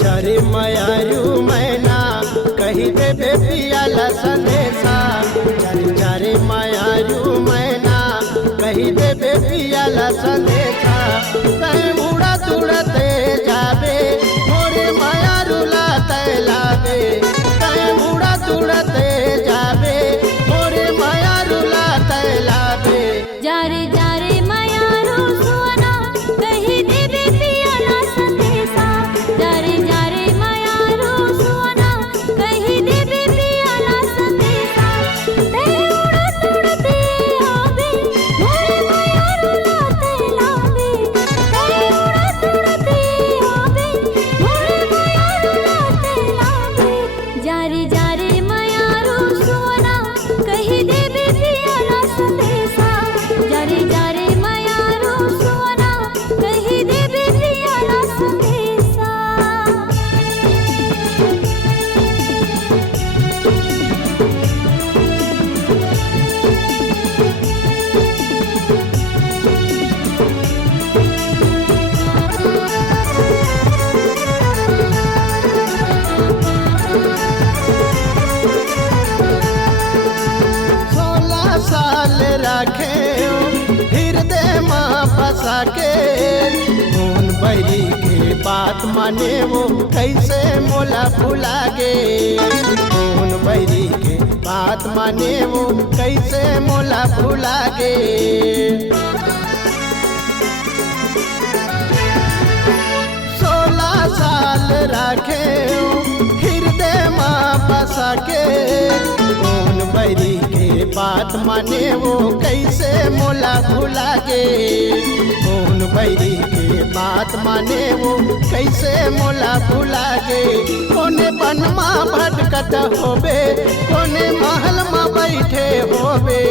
झरे मयारू मैना कही दे पियाला संदेशा। झरे मयारू मैना कही दे पियाला संदेशा। कहीं उड़त उड़ते जाबे मोरे मयारू लाते लाबे। कहीं उड़त उड़ते जाबे मोरे मयारू लाते लाबे। जारे जारे मयारू सुना कही देबे पियाला संदेशा। जारे जारे मयारू सुना कही देबे पियाला संदेशा। ते उड़त उड़ते आबे मोरे मयारू लाते लाबे। ते उड़त उड़ते आबे मोरे मयारू लाते लाबे। जारे जारे मयारू सुना कही देबे पियाला संदेशा। जारे जारे मयारू सुना कही देबे पियाला संदेशा। साल राखे हृदय माँ बसा के। खून बही के बात माने वो कैसे मोला भुला गे। खून बही के बात माने वो कैसे मोला भुला गे। 16 साल राखे हृदय माँ बसा के। खून बही के बात माने वो कैसे मोला भुला गे। खून बही के बात माने वो कैसे मोला भुला गे। कोने बन माँ भटकत होबे कोने महल माँ बैठे होबे।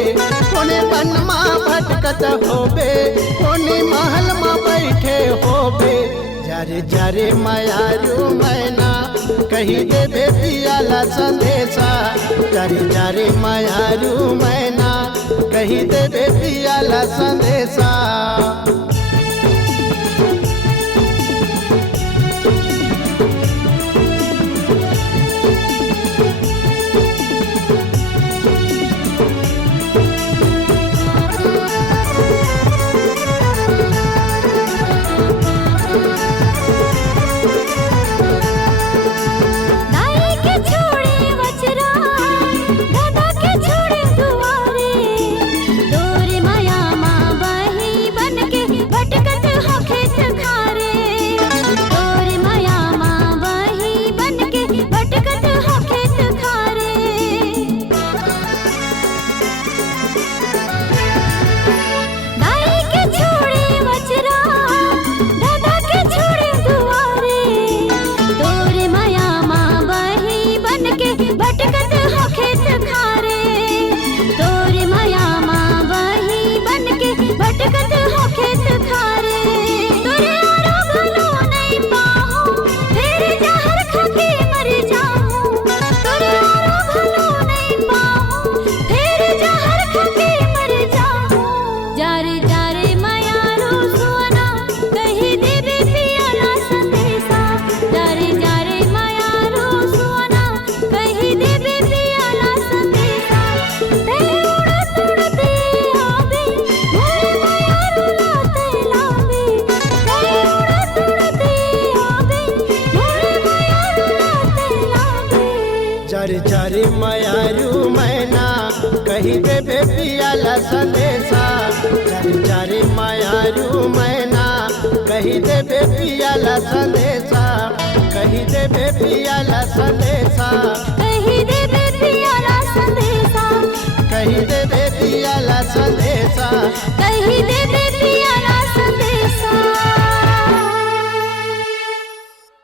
कोने बन माँ भटकत होबे कोने महल माँ बैठे होबे। जारे जारे मयारू मैना कही देबे पियाला संदेशा। जारे जारे मयारू मैना कही देबे पियाला संदेशा। झरे मयारू मैना कही देबे पियाला संदेशा। झरे मयारू मैना कही देबे पियाला संदेशा। कही देबे पियाला संदेशा। कही देबे पियाला संदेशा। कही देबे पियाला संदेशा। कही देबे पियाला